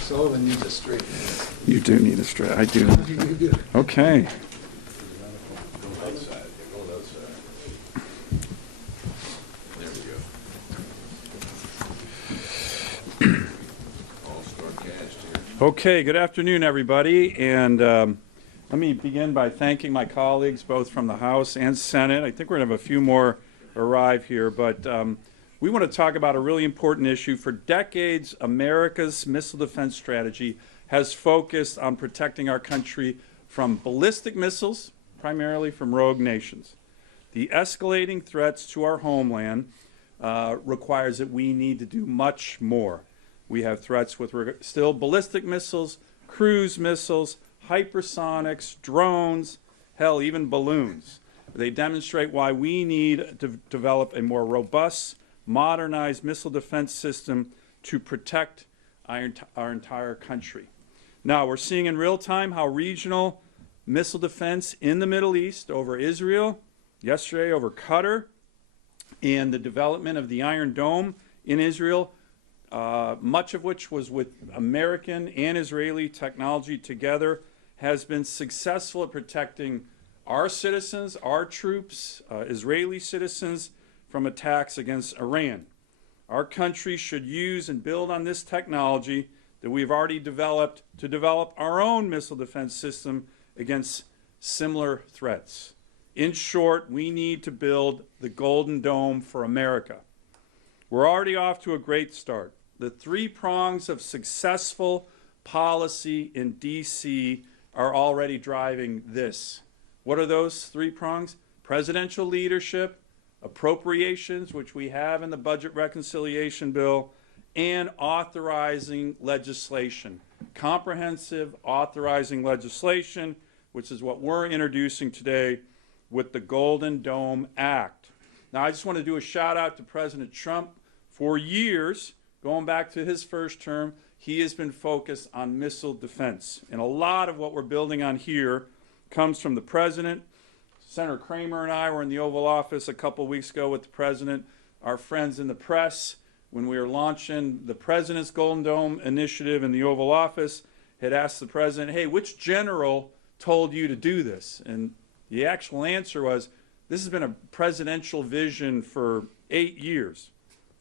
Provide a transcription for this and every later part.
Sullivan needs a straight. You do need a straight. I do. You do. Okay. There we go. All-star cast here. Okay, good afternoon, everybody. And let me begin by thanking my colleagues, both from the House and Senate. I think we're going to have a few more arrive here, but we want to talk about a really important issue. For decades, America's missile defense strategy has focused on protecting our country from ballistic missiles, primarily from rogue nations. The escalating threats to our homeland requires that we need to do much more. We have threats with still ballistic missiles, cruise missiles, hypersonics, drones, hell, even balloons. They demonstrate why we need to develop a more robust, modernized missile defense system to protect our entire country. Now, we're seeing in real time how regional missile defense in the Middle East over Israel, yesterday over Qatar, and the development of the Iron Dome in Israel, much of which was with American and Israeli technology together, has been successful at protecting our citizens, our troops, Israeli citizens, from attacks against Iran. Our country should use and build on this technology that we've already developed to develop our own missile defense system against similar threats. In short, we need to build the Golden Dome for America. We're already off to a great start. The three prongs of successful policy in D.C. are already driving this. What are those three prongs? Presidential leadership, appropriations, which we have in the budget reconciliation bill, and authorizing legislation. Comprehensive authorizing legislation, which is what we're introducing today with the Golden Dome Act. Now, I just want to do a shout out to President Trump. For years, going back to his first term, he has been focused on missile defense. And a lot of what we're building on here comes from the president. Senator Kramer and I were in the Oval Office a couple weeks ago with the president. Our friends in the press, when we were launching the president's Golden Dome initiative in the Oval Office, had asked the president, hey, which general told you to do this? And the actual answer was, this has been a presidential vision for 8 years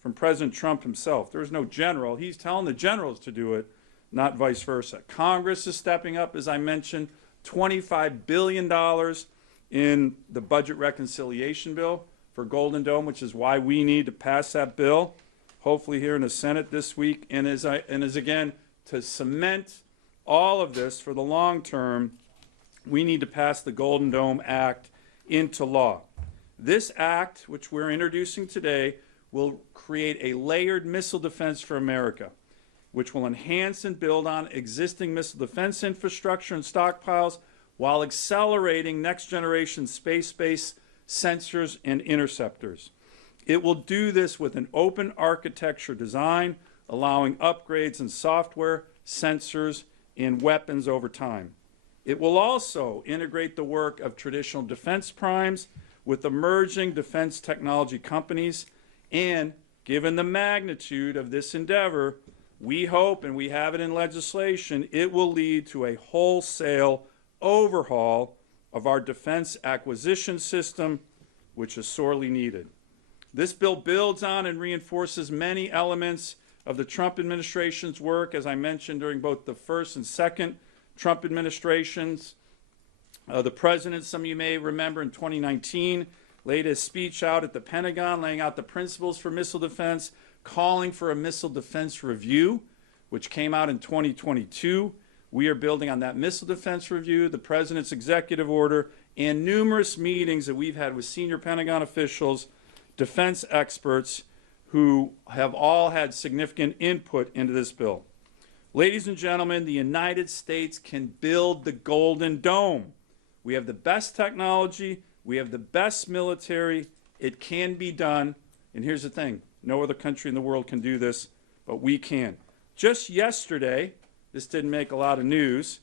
from President Trump himself. There's no general. He's telling the generals to do it, not vice versa. Congress is stepping up, as I mentioned, $25 billion in the budget reconciliation bill for Golden Dome, which is why we need to pass that bill, hopefully here in the Senate this week, and as again, to cement all of this for the long term, we need to pass the Golden Dome Act into law. This act, which we're introducing today, will create a layered missile defense for America, which will enhance and build on existing missile defense infrastructure and stockpiles while accelerating next-generation space-based sensors and interceptors. It will do this with an open architecture design, allowing upgrades in software, sensors, and weapons over time. It will also integrate the work of traditional defense primes with emerging defense technology companies, and given the magnitude of this endeavor, we hope, and we have it in legislation, it will lead to a wholesale overhaul of our defense acquisition system, which is sorely needed. This bill builds on and reinforces many elements of the Trump administration's work, as I mentioned, during both the first and second Trump administrations. The president, some of you may remember, in 2019, laid his speech out at the Pentagon, laying out the principles for missile defense, calling for a missile defense review, which came out in 2022. We are building on that missile defense review, the president's executive order, and numerous meetings that we've had with senior Pentagon officials, defense experts, who have all had significant input into this bill. Ladies and gentlemen, the United States can build the Golden Dome. We have the best technology. We have the best military. It can be done. And here's the thing. No other country in the world can do this, but we can. Just yesterday, this didn't make a lot of news,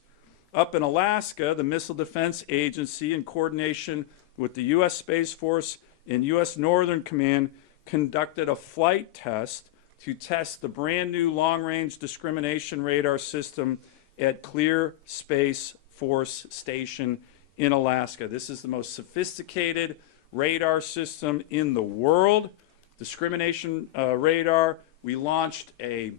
up in Alaska, the Missile Defense Agency, in coordination with the U.S. Space Force and U.S. Northern Command, conducted a flight test to test the brand new long-range discrimination radar system at Clear Space Force Station in Alaska. This is the most sophisticated radar system in the world. Discrimination radar. We launched a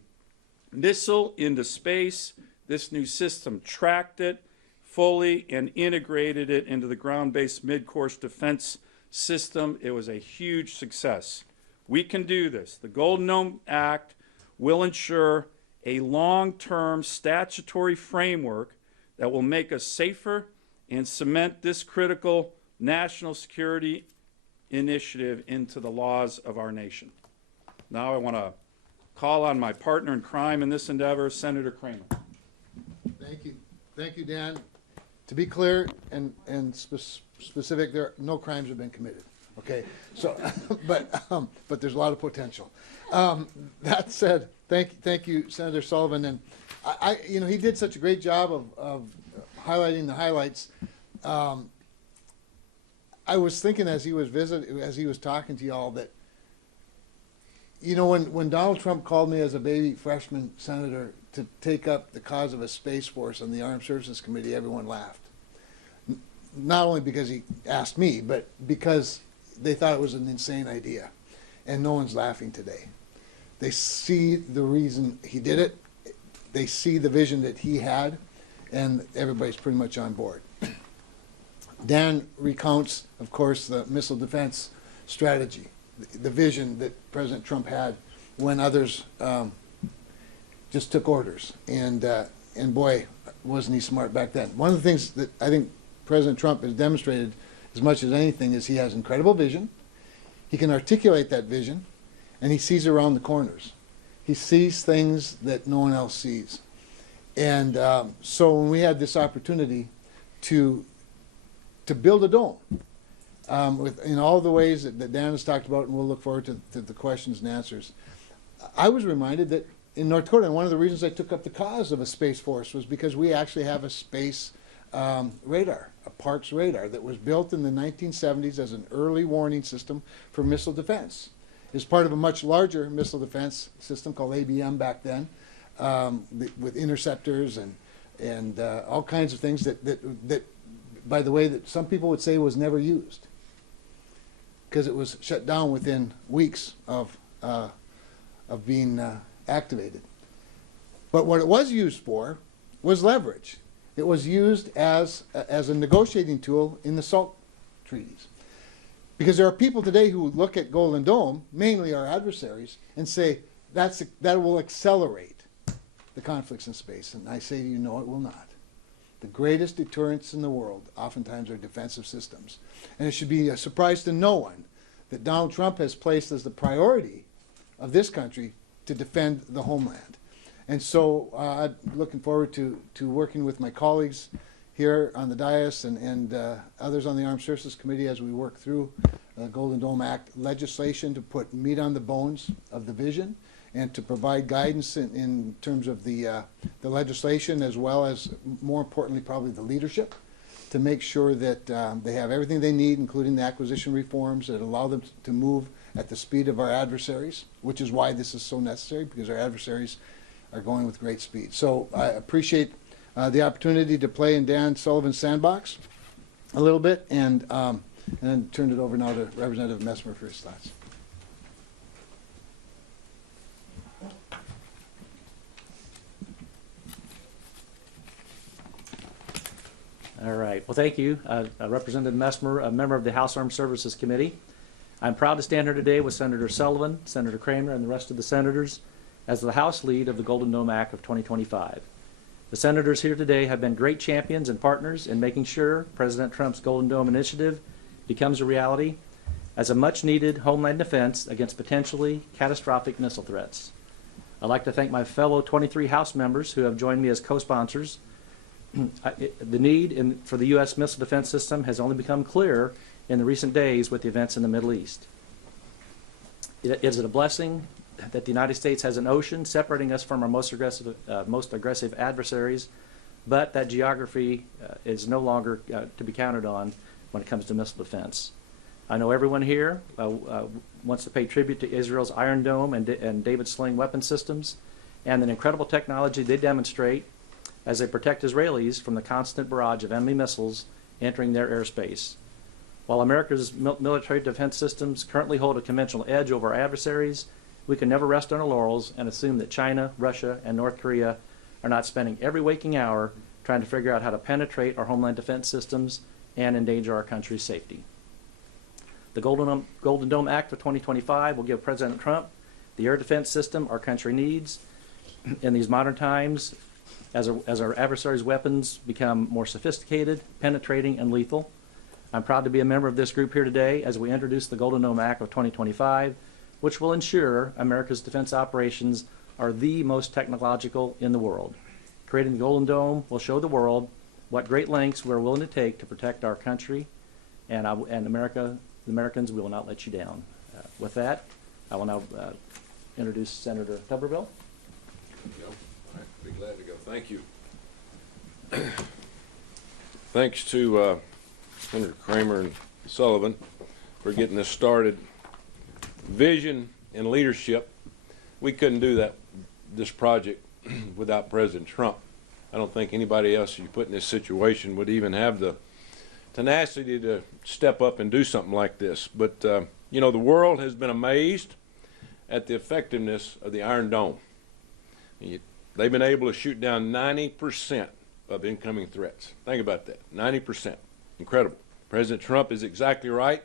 missile into space. This new system tracked it fully and integrated it into the ground-based mid-course defense system. It was a huge success. We can do this. The Golden Dome Act will ensure a long-term statutory framework that will make us safer and cement this critical national security initiative into the laws of our nation. Now I want to call on my partner in crime in this endeavor, Senator Kramer. Thank you. Thank you, Dan. To be clear and specific, no crimes have been committed. Okay, so, but there's a lot of potential. That said, thank you, Senator Sullivan, and he did such a great job of highlighting the highlights. I was thinking as he was talking to y'all that, when Donald Trump called me as a baby freshman senator to take up the cause of a Space Force on the Armed Services Committee, everyone laughed. Not only because he asked me, but because they thought it was an insane idea. And no one's laughing today. They see the reason he did it. They see the vision that he had, and everybody's pretty much on board. Dan recounts, of course, the missile defense strategy, the vision that President Trump had when others just took orders. And boy, wasn't he smart back then. One of the things that I think President Trump has demonstrated as much as anything is he has incredible vision. He can articulate that vision, and he sees around the corners. He sees things that no one else sees. And so when we had this opportunity to build a dome, in all the ways that Dan has talked about, and we'll look forward to the questions and answers, I was reminded that in North Dakota, and one of the reasons I took up the cause of a Space Force was because we actually have a space radar, a Parks radar that was built in the 1970s as an early warning system for missile defense. It's part of a much larger missile defense system called ABM back then, with interceptors and all kinds of things that, by the way, that some people would say was never used because it was shut down within weeks of being activated. But what it was used for was leverage. It was used as a negotiating tool in the SALT treaties. Because there are people today who look at Golden Dome, mainly our adversaries, and say that will accelerate the conflicts in space. And I say to you, no, it will not. The greatest deterrents in the world oftentimes are defensive systems. And it should be a surprise to no one that Donald Trump has placed as the priority of this country to defend the homeland. And so I'm looking forward to working with my colleagues here on the dais and others on the Armed Services Committee as we work through the Golden Dome Act legislation to put meat on the bones of the vision and to provide guidance in terms of the legislation, as well as, more importantly, probably the leadership, to make sure that they have everything they need, including the acquisition reforms that allow them to move at the speed of our adversaries, which is why this is so necessary, because our adversaries are going with great speed. So I appreciate the opportunity to play in Dan Sullivan's sandbox a little bit, and then turn it over now to Representative Messmer for his thoughts. All right. Well, thank you, Representative Messmer, a member of the House Armed Services Committee. I'm proud to stand here today with Senator Sullivan, Senator Kramer, and the rest of the senators as the House lead of the Golden Dome Act of 2025. The senators here today have been great champions and partners in making sure President Trump's Golden Dome initiative becomes a reality as a much-needed homeland defense against potentially catastrophic missile threats. I'd like to thank my fellow 23 House members who have joined me as co-sponsors. The need for the U.S. missile defense system has only become clearer in the recent days with the events in the Middle East. Is it a blessing that the United States has an ocean separating us from our most aggressive adversaries, but that geography is no longer to be counted on when it comes to missile defense? I know everyone here wants to pay tribute to Israel's Iron Dome and David Sling weapon systems and the incredible technology they demonstrate as they protect Israelis from the constant barrage of enemy missiles entering their airspace. While America's military defense systems currently hold a conventional edge over our adversaries, we can never rest on our laurels and assume that China, Russia, and North Korea are not spending every waking hour trying to figure out how to penetrate our homeland defense systems and endanger our country's safety. The Golden Dome Act of 2025 will give President Trump the air defense system our country needs in these modern times as our adversaries' weapons become more sophisticated, penetrating, and lethal. I'm proud to be a member of this group here today as we introduce the Golden Dome Act of 2025, which will ensure America's defense operations are the most technological in the world. Creating the Golden Dome will show the world what great lengths we're willing to take to protect our country and America. The Americans, we will not let you down. With that, I will now introduce Senator Tuberville. I'd be glad to go. Thank you. Thanks to Senator Kramer and Sullivan for getting this started. Vision and leadership. We couldn't do this project without President Trump. I don't think anybody else you put in this situation would even have the tenacity to step up and do something like this. But, you know, the world has been amazed at the effectiveness of the Iron Dome. They've been able to shoot down 90% of incoming threats. Think about that, 90%. Incredible. President Trump is exactly right.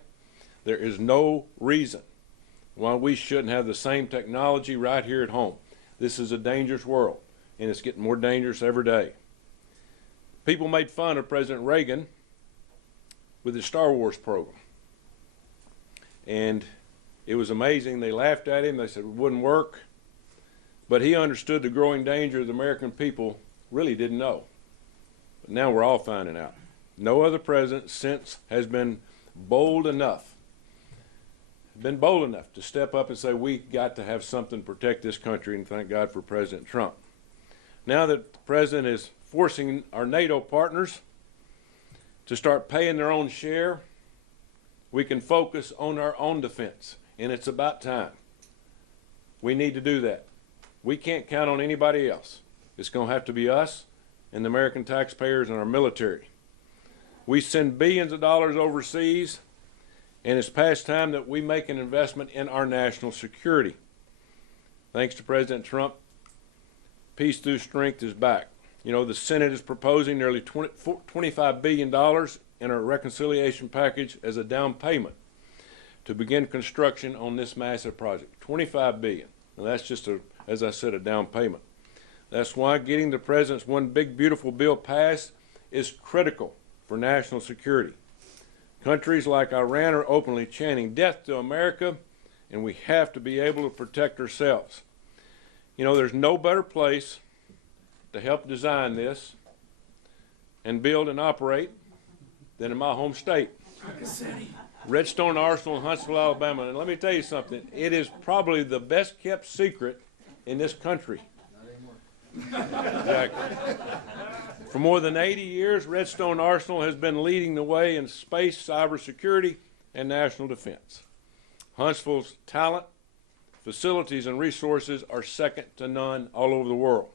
There is no reason why we shouldn't have the same technology right here at home. This is a dangerous world, and it's getting more dangerous every day. People made fun of President Reagan with his Star Wars program. And it was amazing. They laughed at him. They said it wouldn't work. But he understood the growing danger the American people really didn't know. But now we're all finding out. No other president since has been bold enough to step up and say, we got to have something to protect this country, and thank God for President Trump. Now that the president is forcing our NATO partners to start paying their own share, we can focus on our own defense, and it's about time. We need to do that. We can't count on anybody else. It's going to have to be us and the American taxpayers and our military. We send billions of dollars overseas, and it's past time that we make an investment in our national security. Thanks to President Trump, peace through strength is back. You know, the Senate is proposing nearly $25 billion in our reconciliation package as a down payment to begin construction on this massive project. $25 billion. Now that's just, as I said, a down payment. That's why getting the president's one big beautiful bill passed is critical for national security. Countries like Iran are openly chanting death to America, and we have to be able to protect ourselves. You know, there's no better place to help design this and build and operate than in my home state. Redstone Arsenal in Huntsville, Alabama. And let me tell you something, it is probably the best kept secret in this country. Not anymore. Exactly. For more than 80 years, Redstone Arsenal has been leading the way in space, cybersecurity, and national defense. Huntsville's talent, facilities, and resources are second to none all over the world.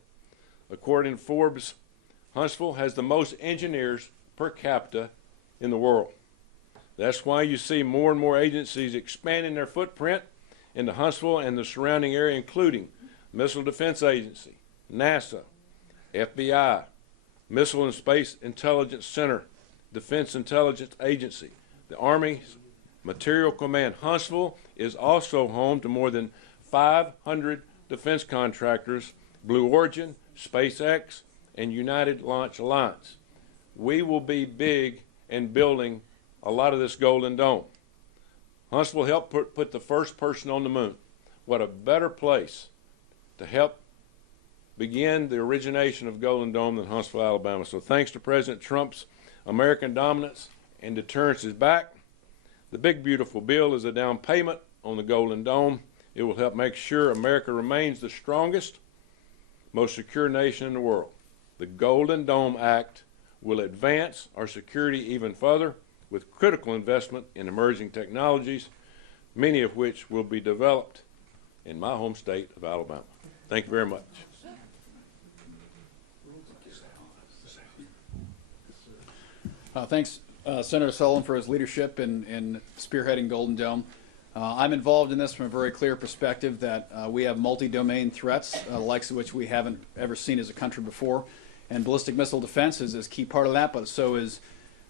According to Forbes, Huntsville has the most engineers per capita in the world. That's why you see more and more agencies expanding their footprint into Huntsville and the surrounding area, including Missile Defense Agency, NASA, FBI, Missile and Space Intelligence Center, Defense Intelligence Agency, the Army's Material Command. Huntsville is also home to more than 500 defense contractors, Blue Origin, SpaceX, and United Launch Alliance. We will be big in building a lot of this Golden Dome. Huntsville helped put the first person on the moon. What a better place to help begin the origination of Golden Dome than Huntsville, Alabama. So thanks to President Trump's American dominance and deterrence is back. The big beautiful bill is a down payment on the Golden Dome. It will help make sure America remains the strongest, most secure nation in the world. The Golden Dome Act will advance our security even further. with critical investment in emerging technologies, many of which will be developed in my home state of Alabama. Thank you very much. Thanks, Senator Sullivan, for his leadership in spearheading Golden Dome. I'm involved in this from a very clear perspective that we have multi-domain threats, the likes of which we haven't ever seen as a country before. And ballistic missile defense is a key part of that, but so is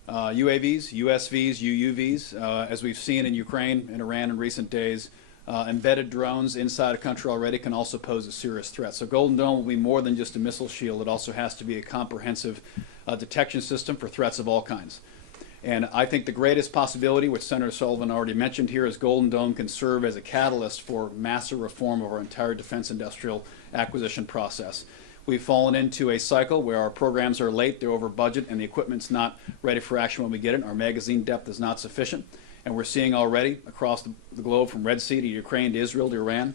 UAVs, USVs, UUVs. As we've seen in Ukraine and Iran in recent days, embedded drones inside a country already can also pose a serious threat. So Golden Dome will be more than just a missile shield. It also has to be a comprehensive detection system for threats of all kinds. And I think the greatest possibility, which Senator Sullivan already mentioned here, is Golden Dome can serve as a catalyst for massive reform of our entire defense industrial acquisition process. We've fallen into a cycle where our programs are late, they're over budget, and the equipment's not ready for action when we get it. Our magazine depth is not sufficient. And we're seeing already across the globe, from Red Sea to Ukraine to Israel to Iran,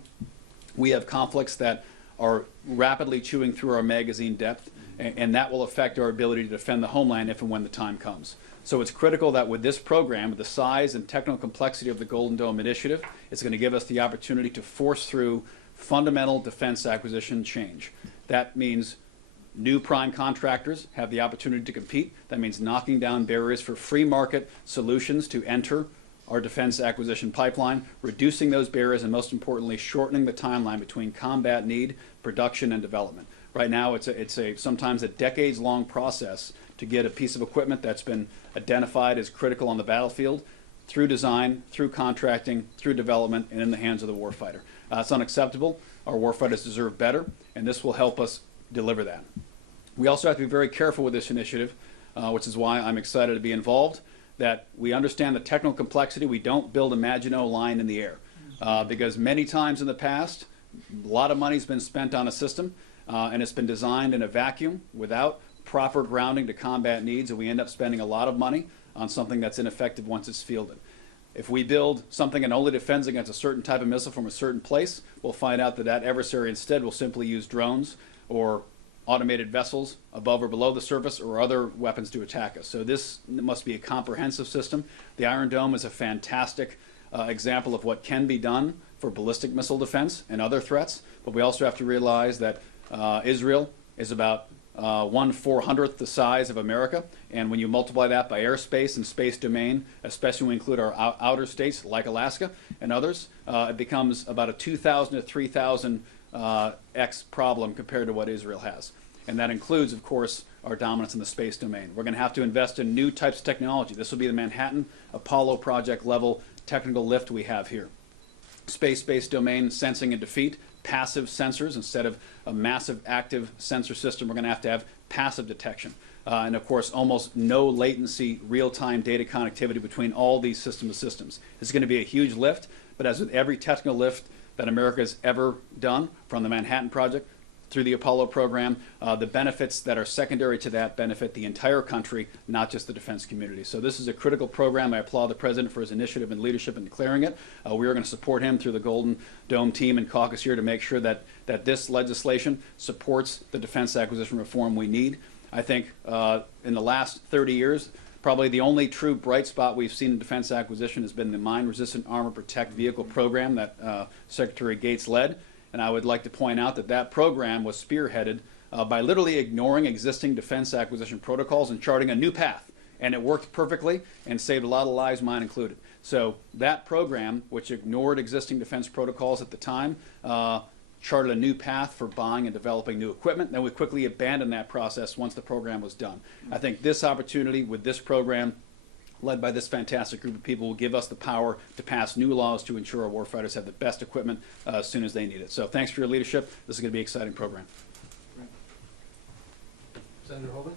we have conflicts that are rapidly chewing through our magazine depth, and that will affect our ability to defend the homeland if and when the time comes. So it's critical that with this program, with the size and technical complexity of the Golden Dome initiative, it's going to give us the opportunity to force through fundamental defense acquisition change. That means new prime contractors have the opportunity to compete. That means knocking down barriers for free market solutions to enter our defense acquisition pipeline, reducing those barriers, and most importantly, shortening the timeline between combat need, production, and development. Right now, it's sometimes a decades-long process to get a piece of equipment that's been identified as critical on the battlefield through design, through contracting, through development, and in the hands of the warfighter. It's unacceptable. Our warfighters deserve better, and this will help us deliver that. We also have to be very careful with this initiative, which is why I'm excited to be involved, that we understand the technical complexity. We don't build a Maginot Line in the air, because many times in the past, a lot of money's been spent on a system, and it's been designed in a vacuum without proper grounding to combat needs, and we end up spending a lot of money on something that's ineffective once it's fielded. If we build something and only defends against a certain type of missile from a certain place, we'll find out that that adversary instead will simply use drones or automated vessels above or below the surface or other weapons to attack us. So this must be a comprehensive system. The Iron Dome is a fantastic example of what can be done for ballistic missile defense and other threats, but we also have to realize that Israel is about 1/400th the size of America, and when you multiply that by airspace and space domain, especially when we include our outer states like Alaska and others, it becomes about a 2,000 to 3,000 X problem compared to what Israel has. And that includes, of course, our dominance in the space domain. We're going to have to invest in new types of technology. This will be the Manhattan Apollo project level technical lift we have here. Space-based domain sensing and defeat, passive sensors instead of a massive active sensor system. We're going to have passive detection. And of course, almost no latency, real-time data connectivity between all these system of systems. This is going to be a huge lift, but as with every technical lift that America has ever done, from the Manhattan Project through the Apollo program, the benefits that are secondary to that benefit the entire country, not just the defense community. So this is a critical program. I applaud the President for his initiative and leadership in declaring it. We are going to support him through the Golden Dome team and caucus here to make sure that this legislation supports the defense acquisition reform we need. I think in the last 30 years, probably the only true bright spot we've seen in defense acquisition has been the Mine-Resistant Armor Protect Vehicle program that Secretary Gates led. And I would like to point out that that program was spearheaded by literally ignoring existing defense acquisition protocols and charting a new path. And it worked perfectly and saved a lot of lives, mine included. So that program, which ignored existing defense protocols at the time, charted a new path for buying and developing new equipment. Then we quickly abandoned that process once the program was done. I think this opportunity with this program, led by this fantastic group of people, will give us the power to pass new laws to ensure our warfighters have the best equipment as soon as they need it. So thanks for your leadership. This is going to be an exciting program. Senator Hovind?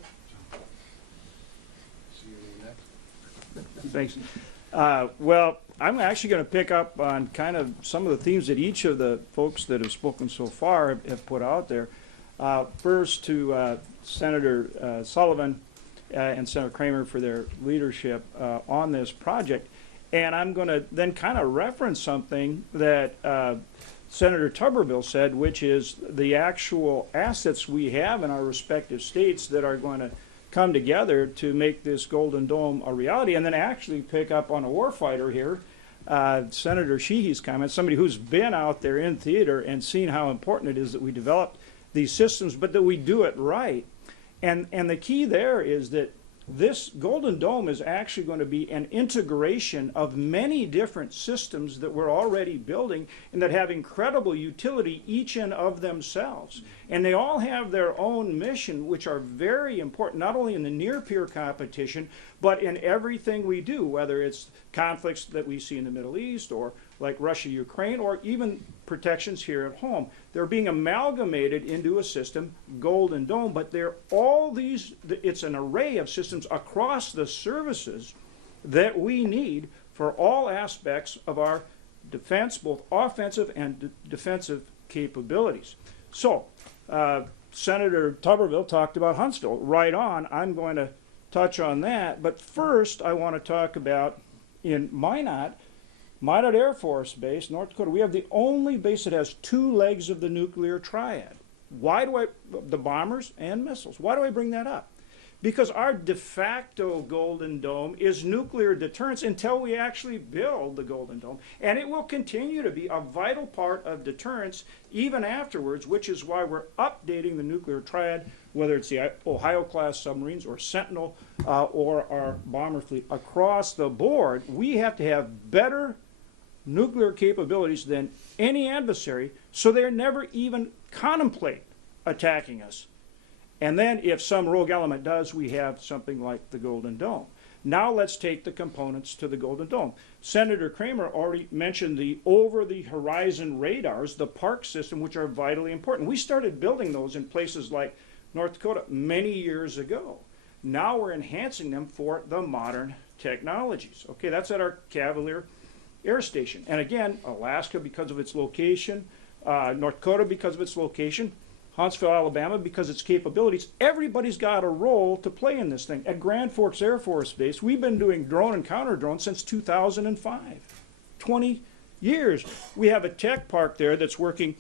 See you next. Thanks. Well, I'm actually going to pick up on kind of some of the themes that each of the folks that have spoken so far have put out there. First to Senator Sullivan and Senator Kramer for their leadership on this project. And I'm going to then kind of reference something that Senator Tuberville said, which is the actual assets we have in our respective states that are going to come together to make this Golden Dome a reality, and then actually pick up on a warfighter here, Senator Sheehy's comment, somebody who's been out there in theater and seen how important it is that we develop these systems, but that we do it right. And the key there is that this Golden Dome is actually going to be an integration of many different systems that we're already building and that have incredible utility each and of themselves. And they all have their own mission, which are very important, not only in the near-peer competition, but in everything we do, whether it's conflicts that we see in the Middle East or like Russia, Ukraine, or even protections here at home. They're being amalgamated into a system, Golden Dome, but they're all these, it's an array of systems across the services that we need for all aspects of our defense, both offensive and defensive capabilities. So, Senator Tuberville talked about Huntsville. Right on, I'm going to touch on that, but first I want to talk about in Minot Air Force Base, North Dakota. We have the only base that has two legs of the nuclear triad. Why do the bombers and missiles? Why do I bring that up? Because our de facto Golden Dome is nuclear deterrence until we actually build the Golden Dome. And it will continue to be a vital part of deterrence even afterwards, which is why we're updating the nuclear triad, whether it's the Ohio-class submarines or Sentinel or our bomber fleet. Across the board, we have to have better nuclear capabilities than any adversary, so they never even contemplate attacking us. And then if some rogue element does, we have something like the Golden Dome. Now let's take the components to the Golden Dome. Senator Kramer already mentioned the over-the-horizon radars, the PARC system, which are vitally important. We started building those in places like North Dakota many years ago. Now we're enhancing them for the modern technologies. Okay, that's at our Cavalier Air Station. And again, Alaska because of its location, North Dakota because of its location, Huntsville, Alabama because of its capabilities. Everybody's got a role to play in this thing. At Grand Forks Air Force Base, we've been doing drone and counter drone since 2005. 20 years. We have a tech park there that's working.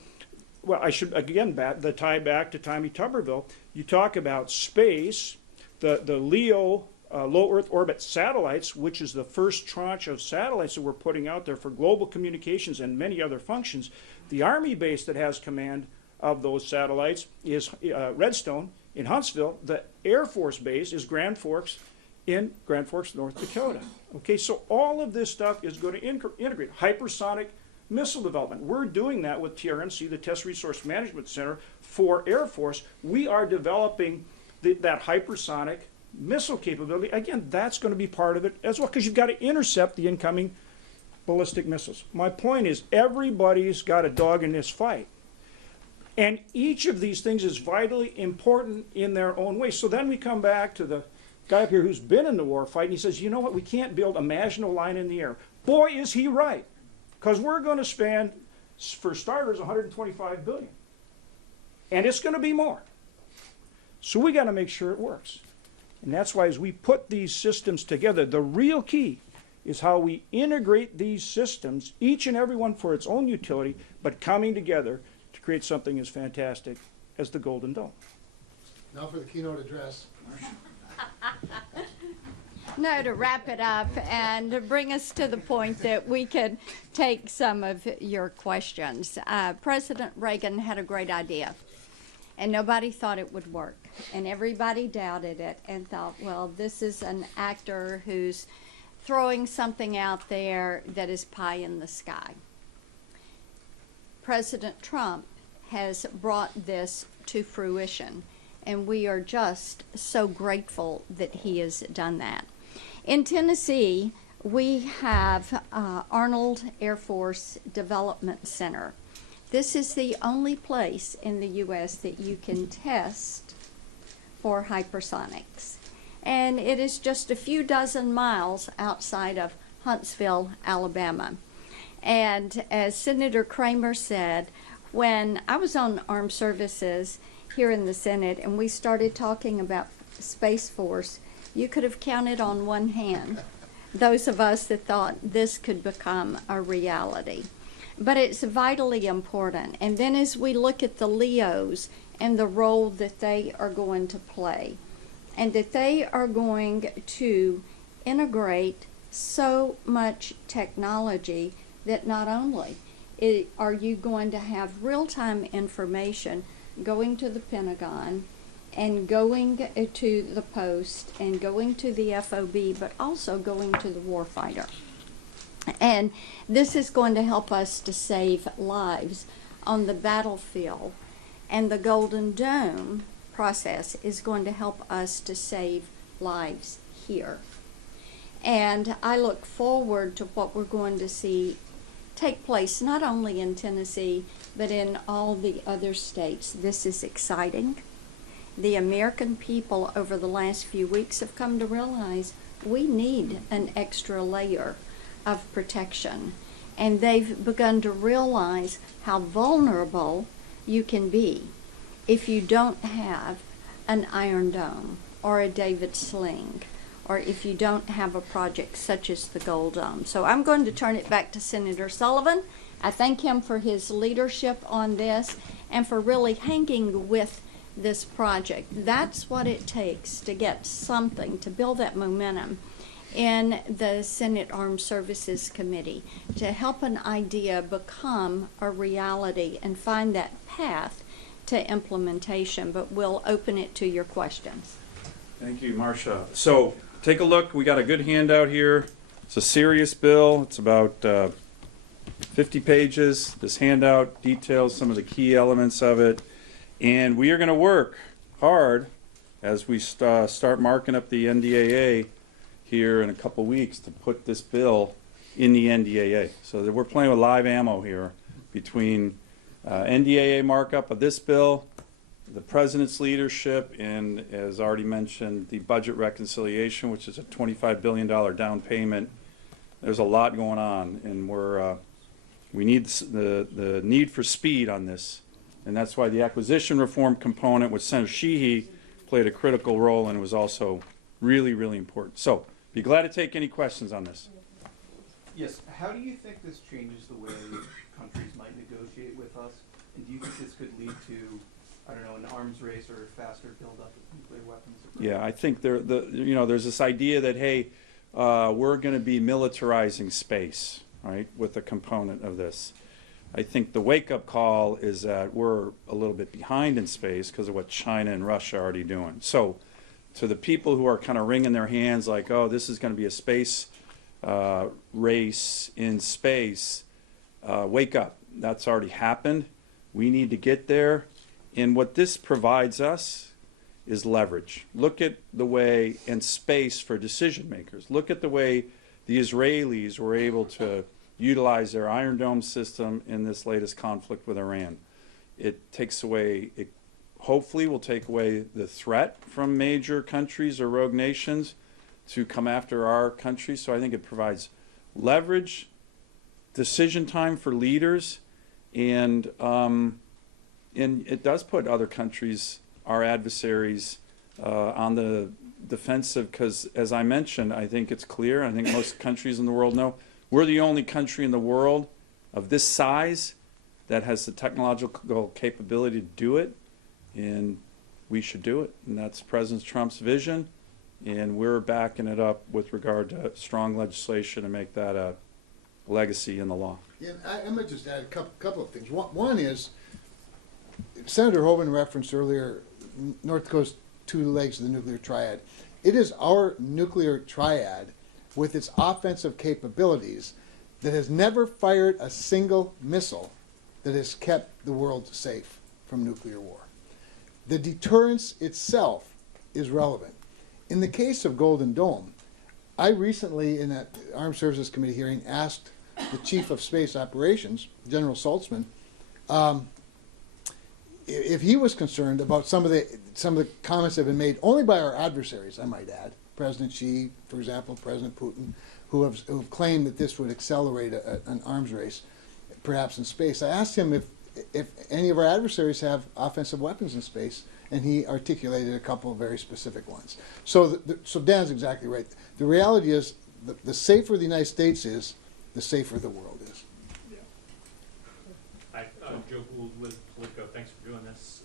Well, I should, again, the tie back to Tommy Tuberville. You talk about space, the LEO low Earth orbit satellites, which is the first tranche of satellites that we're putting out there for global communications and many other functions. The Army base that has command of those satellites is Redstone in Huntsville. The Air Force base is Grand Forks in Grand Forks, North Dakota. Okay, so all of this stuff is going to integrate hypersonic missile development. We're doing that with TRMC, the Test Resource Management Center for Air Force. We are developing that hypersonic missile capability. Again, that's going to be part of it as well, because you've got to intercept the incoming ballistic missiles. My point is everybody's got a dog in this fight. And each of these things is vitally important in their own way. So then we come back to the guy up here who's been in the war fight, and he says, you know what, we can't build a Maginot Line in the air. Boy, is he right. Because we're going to spend, for starters, $125 billion. And it's going to be more. So we got to make sure it works. And that's why as we put these systems together, the real key is how we integrate these systems, each and every one for its own utility, but coming together to create something as fantastic as the Golden Dome. Now for the keynote address. No, to wrap it up and to bring us to the point that we could take some of your questions. President Reagan had a great idea, and nobody thought it would work. And everybody doubted it and thought, well, this is an actor who's throwing something out there that is pie in the sky. President Trump has brought this to fruition, and we are just so grateful that he has done that. In Tennessee, we have Arnold Air Force Development Center. This is the only place in the U.S. that you can test for hypersonics. And it is just a few dozen miles outside of Huntsville, Alabama. And as Senator Kramer said, when I was on Armed Services here in the Senate and we started talking about Space Force, you could have counted on one hand those of us that thought this could become a reality. But it's vitally important. And then as we look at the LEOs and the role that they are going to play, and that they are going to integrate so much technology that not only are you going to have real-time information going to the Pentagon and going to the Post and going to the FOB, but also going to the warfighter. And this is going to help us to save lives on the battlefield. And the Golden Dome process is going to help us to save lives here. And I look forward to what we're going to see take place not only in Tennessee, but in all the other states. This is exciting. The American people over the last few weeks have come to realize we need an extra layer of protection. And they've begun to realize how vulnerable you can be if you don't have an Iron Dome or a David Sling, or if you don't have a project such as the Gold Dome. So I'm going to turn it back to Senator Sullivan. I thank him for his leadership on this and for really hanging with this project. That's what it takes to get something, to build that momentum in the Senate Armed Services Committee, to help an idea become a reality and find that path to implementation. But we'll open it to your questions. Thank you, Marcia. So take a look. We got a good handout here. It's a serious bill. It's about 50 pages. This handout details some of the key elements of it. And we are going to work hard as we start marking up the NDAA here in a couple weeks to put this bill in the NDAA. So that we're playing with live ammo here between NDAA markup of this bill, the President's leadership, and as already mentioned, the budget reconciliation, which is a $25 billion down payment. There's a lot going on, and we need the need for speed on this. And that's why the acquisition reform component with Senator Sheehy played a critical role and was also really, really important. So, be glad to take any questions on this. Yes. How do you think this changes the way countries might negotiate with us? And do you think this could lead to, I don't know, an arms race or a faster buildup of nuclear weapons? Yeah, I think there's this idea that, hey, we're going to be militarizing space, right, with a component of this. I think the wake-up call is that we're a little bit behind in space because of what China and Russia are already doing. So to the people who are kind of wringing their hands like, oh, this is going to be a space race in space, wake up. That's already happened. We need to get there. And what this provides us is leverage. Look at the way, and space for decision makers. Look at the way the Israelis were able to utilize their Iron Dome system in this latest conflict with Iran. It takes away, it hopefully will take away the threat from major countries or rogue nations to come after our country. So I think it provides leverage, decision time for leaders, and it does put other countries, our adversaries, on the defensive because, as I mentioned, I think it's clear, I think most countries in the world know, we're the only country in the world of this size that has the technological capability to do it, and we should do it. And that's President Trump's vision, and we're backing it up with regard to strong legislation to make that a legacy in the law. Yeah, I might just add a couple of things. One is, Senator Hoeven referenced earlier North Dakota's two legs of the nuclear triad. It is our nuclear triad with its offensive capabilities that has never fired a single missile that has kept the world safe from nuclear war. The deterrence itself is relevant. In the case of Golden Dome, I recently, in an Armed Services Committee hearing, asked the Chief of Space Operations, General Saltzman, if he was concerned about some of the comments that have been made, only by our adversaries, I might add, President Xi, for example, President Putin, who have claimed that this would accelerate an arms race, perhaps in space. I asked him if any of our adversaries have offensive weapons in space, and he articulated a couple of very specific ones. So, so Dan's exactly right. The reality is, the safer the United States is, the safer the world is. Hi, Joe Gould with Politico. Thanks for doing this.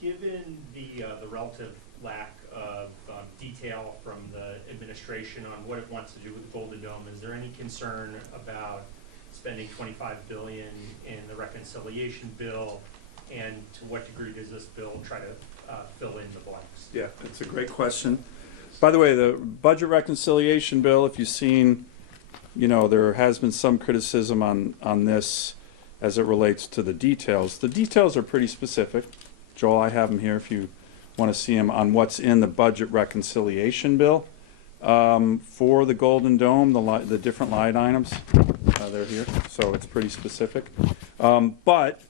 Given the relative lack of detail from the administration on what it wants to do with the Golden Dome. Is there any concern about spending $25 billion in the reconciliation bill, and to what degree does this bill try to fill in the blanks? Yeah, that's a great question. By the way, the budget reconciliation bill, if you've seen, you know, there has been some criticism on this as it relates to the details. The details are pretty specific. Joel, I have them here if you want to see them on what's in the budget reconciliation bill for the Golden Dome, the different line items. They're here, so it's pretty specific. But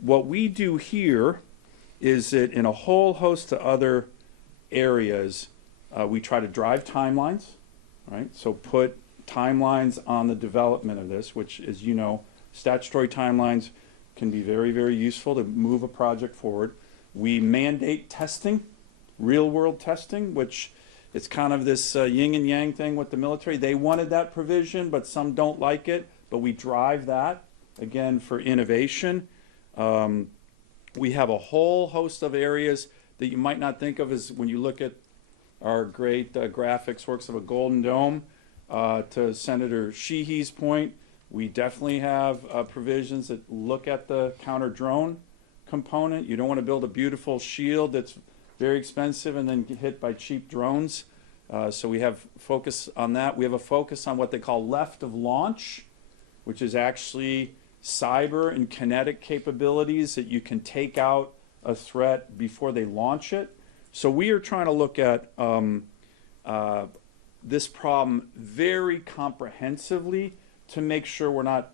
what we do here is that in a whole host of other areas, we try to drive timelines, right? So put timelines on the development of this, which, as you know, statutory timelines can be very, very useful to move a project forward. We mandate testing, real-world testing, which it's kind of this yin and yang thing with the military. They wanted that provision, but some don't like it. But we drive that, again, for innovation. We have a whole host of areas that you might not think of as when you look at our great graphics works of a Golden Dome. To Senator Sheehy's point, we definitely have provisions that look at the counter-drone component. You don't want to build a beautiful shield that's very expensive and then get hit by cheap drones. So we have focus on that. We have a focus on what they call left of launch, which is actually cyber and kinetic capabilities that you can take out a threat before they launch it. So we are trying to look at this problem very comprehensively to make sure we're not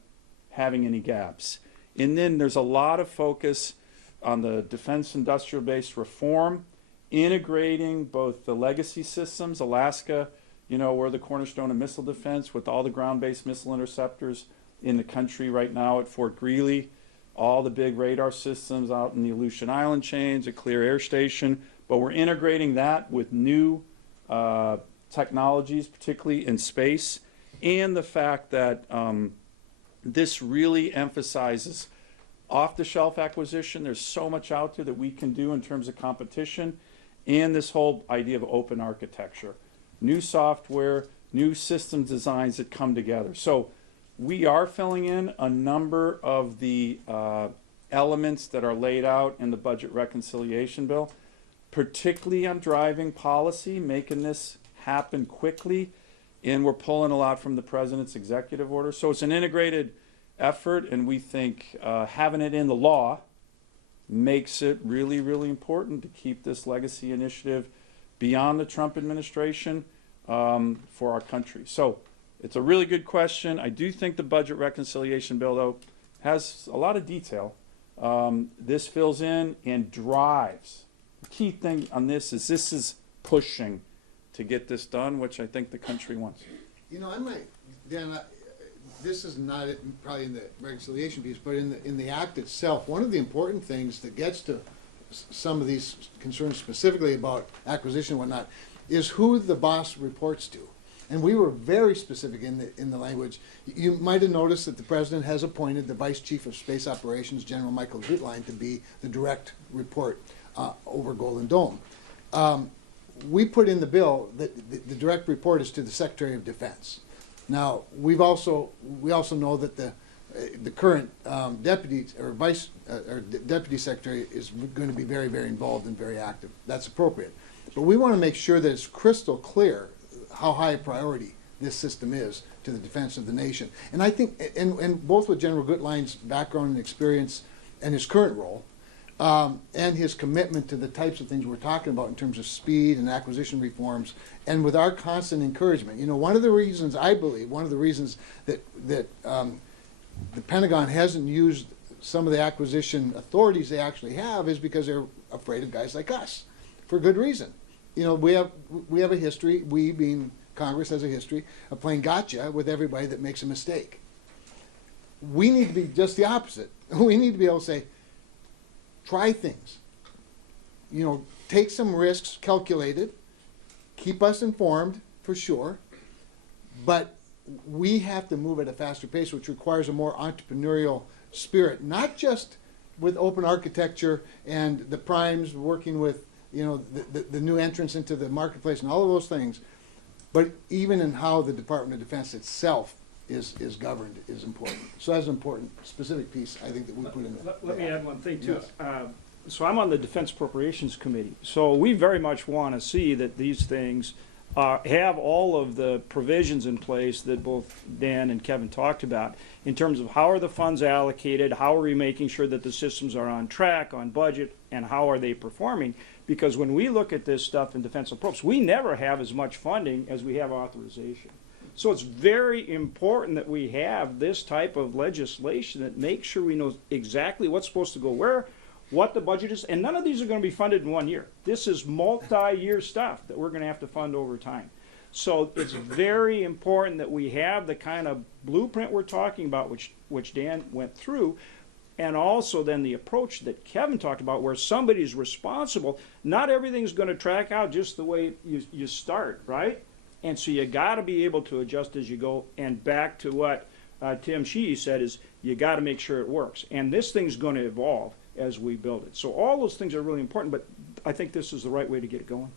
having any gaps. And then there's a lot of focus on the defense industrial base reform, integrating both the legacy systems, Alaska, you know, we're the cornerstone of missile defense with all the ground-based missile interceptors in the country right now at Fort Greely, all the big radar systems out in the Aleutian Island chains, a Clear Air Station, but we're integrating that with new technologies, particularly in space, and the fact that this really emphasizes off-the-shelf acquisition. There's so much out there that we can do in terms of competition, and this whole idea of open architecture. New software, new system designs that come together. So we are filling in a number of the elements that are laid out in the budget reconciliation bill, particularly on driving policy, making this happen quickly, and we're pulling a lot from the president's executive order. So it's an integrated effort, and we think having it in the law makes it really, really important to keep this legacy initiative beyond the Trump administration for our country. So it's a really good question. I do think the budget reconciliation bill, though, has a lot of detail. This fills in and drives. The key thing on this is pushing to get this done, which I think the country wants. You know, I might, Dan, this is not probably in the reconciliation piece, but in the act itself, one of the important things that gets to some of these concerns specifically about acquisition and whatnot is who the boss reports to. And we were very specific in the language. You might have noticed that the president has appointed the Vice Chief of Space Operations, General Michael Gutlein, to be the direct report over Golden Dome. We put in the bill that the direct report is to the Secretary of Defense. Now, we also know that the current deputy or deputy secretary is going to be very, very involved and very active. That's appropriate. But we want to make sure that it's crystal clear how high a priority this system is to the defense of the nation. And I think, and both with General Gutlein's background and experience and his current role, and his commitment to the types of things we're talking about in terms of speed and acquisition reforms, and with our constant encouragement. You know, one of the reasons, I believe, that the Pentagon hasn't used some of the acquisition authorities they actually have is because they're afraid of guys like us, for good reason. You know, we have a history, we being Congress has a history of playing gotcha with everybody that makes a mistake. We need to be just the opposite. We need to be able to say, try things. You know, take some risks, calculated, keep us informed for sure, but we have to move at a faster pace, which requires a more entrepreneurial spirit, not just with open architecture and the primes working with you know, the new entrance into the marketplace and all of those things. But even in how the Department of Defense itself is governed is important. So that's an important specific piece I think that we put in there. Let me add one thing too. Yes. So I'm on the Defense Appropriations Committee. So we very much want to see that these things have all of the provisions in place that both Dan and Kevin talked about in terms of how are the funds allocated, how are we making sure that the systems are on track, on budget, and how are they performing? Because when we look at this stuff in defense approps, we never have as much funding as we have authorization. So it's very important that we have this type of legislation that makes sure we know exactly what's supposed to go where, what the budget is, and none of these are going to be funded in 1 year. This is multi-year stuff that we're going to have to fund over time. So it's very important that we have the kind of blueprint we're talking about, which Dan went through, and also then the approach that Kevin talked about where somebody's responsible. Not everything's going to track out just the way you start, right? And so you got to be able to adjust as you go. And back to what Tim Sheehy said is you got to make sure it works. And this thing's going to evolve as we build it. So all those things are really important, but I think this is the right way to get it going.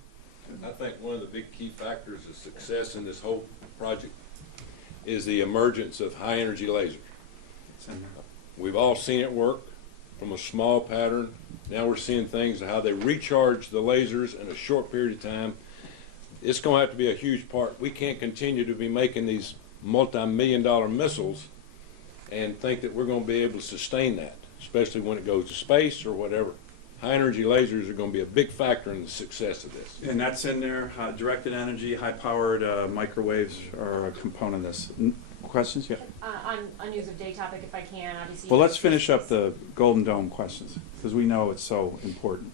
I think one of the big key factors of success in this whole project is the emergence of high energy lasers. We've all seen it work from a small pattern. Now we're seeing things how they recharge the lasers in a short period of time. It's going to have to be a huge part. We can't continue to be making these multi-million-dollar missiles and think that we're going to be able to sustain that, especially when it goes to space or whatever. High-energy lasers are going to be a big factor in the success of this. And that's in there, directed energy, high-powered microwaves are a component of this. Questions? Yeah. On use of day topic, if I can, obviously. Well, let's finish up the Golden Dome questions, because we know it's so important.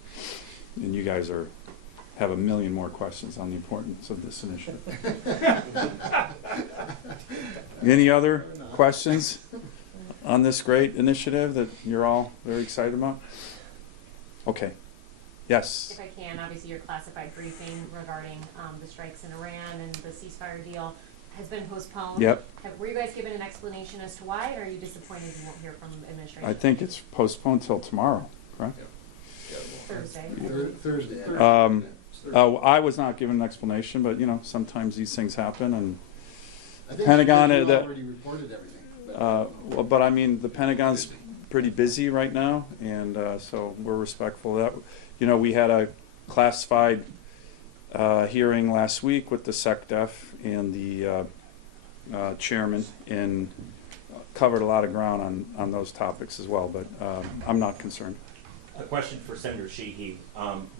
And you guys have a million more questions on the importance of this initiative. Any other questions on this great initiative that you're all very excited about? Okay. Yes. If I can, obviously your classified briefing regarding the strikes in Iran and the ceasefire deal has been postponed. Yep. Were you guys given an explanation as to why, or are you disappointed you won't hear from administration? I think it's postponed till tomorrow, correct? Thursday. Thursday. I was not given an explanation, but you know, sometimes these things happen, and I think Pentagon you that already reported everything. well, but I mean, the Pentagon's pretty busy right now, and so we're respectful of that. You know, we had a classified hearing last week with the SecDef and the chairman, and covered a lot of ground on those topics as well, but I'm not concerned. A question for Senator Sheehy.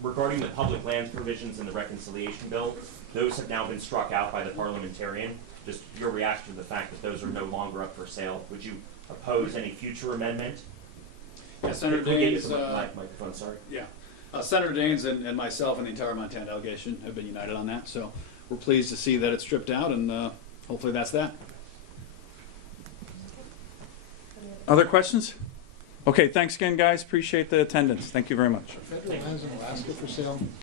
Regarding the public lands provisions in the reconciliation bill, those have now been struck out by the parliamentarian. Just your reaction to the fact that those are no longer up for sale. Would you oppose any future amendment? Yeah, Senator Daines, microphone, sorry. Yeah. Senator Daines and myself and the entire Montana delegation have been united on that. So we're pleased to see that it's stripped out, and hopefully that's that. Other questions? Okay, thanks again, guys. Appreciate the attendance. Thank you very much. Federal lands in Alaska for sale.